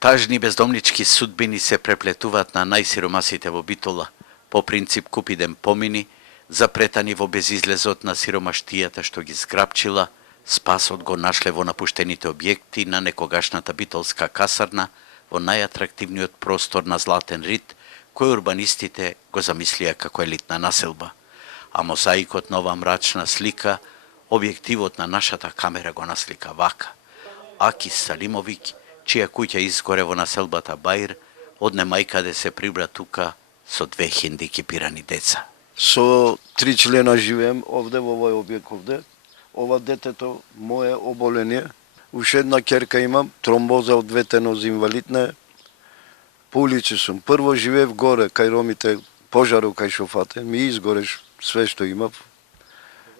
Тажни бездомнички судбини се преплетуваат на најсиромасите во Битола, по принцип купиден помини, запретани во безизлезот на сиромаштијата што ги зграпчила, спасот го нашле во напуштените објекти на некогашната битолска касарна, во најатрактивниот простор на Златен Рид, кој урбанистите го замислија како елитна населба. А мозаикот на оваа мрачна слика, објективот на нашата камера го наслика вака. Акис Салимовиќ, чија куќа изгоре во населбата Баир, одне мајкаде се прибра тука со 2 хендикепирани деца. Со 3 члена живеем овде во овој објект овде. Ова детето мое оболение. Уште една ќерка имам, тромбоза од 2 нозе, инвалидна. По улици сум. Прво живеев горе, кај ромите, пожаров кај шофате. Ми изгореш све што имав.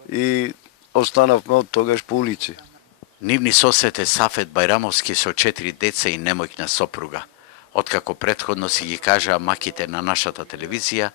И останавме од тогаш по улици. Нивни сосед е Сафет Бајрамовски со 4 деца и немојкна сопруга. Откако претходно си ги кажаа маките на нашата телевизија,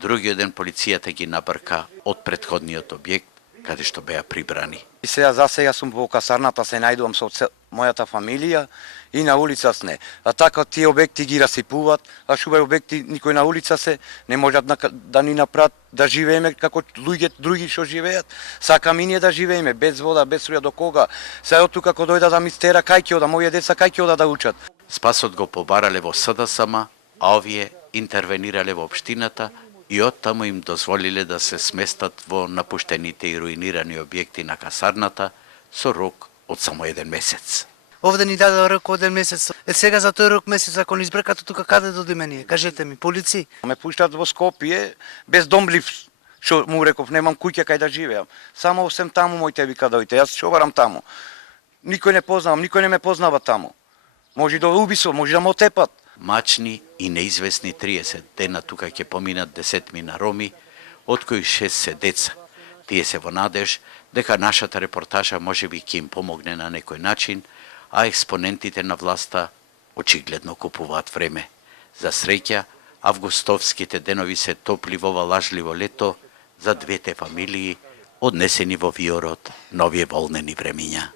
другиот ден полицијата ги набрка од претходниот објект, каде што беа прибрани. И сега за сега сум во касарната, се најдувам со мојата фамилија и на улица сне. А така тие објекти ги расипуваат, а шубај објекти никој на улица се не можат да ни направат да живееме како луѓе други што живеат. Сакаме и ние да живееме без вода, без струја, до кога? Сега од тука кога дојда да ми стера, кај ќе ода, моите деца кај ќе ода да учат? Спасот го побарале во СДСМ, а овие интервенирале во општината и оттаму им дозволиле да се сместат во напуштените и руинирани објекти на касарната со рок од само 1 месец. Овде ни даде рок од 1 месец. Сега за тој рок месец, ако ни избркат тука, каде додиме ние? Кажете ми, полици? Ме пуштат во Скопје, без домлив, што му реков, немам куќа кај да живеам. Само осем таму моите вика дојте, јас шоварам таму. Никој не познавам, никој не ме познава таму. Може да убисо, може да ме отепат. Мачни и неизвестни 30 дена тука ќе поминат 10 роми, од кои 6 се деца. Тие се во надеж дека нашата репортажа можеби ќе им помогне на некој начин, а експонентите на власта очигледно купуваат време. За среќа, августовските денови се топли во ова лажливо лето за двете фамилии, однесени во виорот на овие волнени времиња.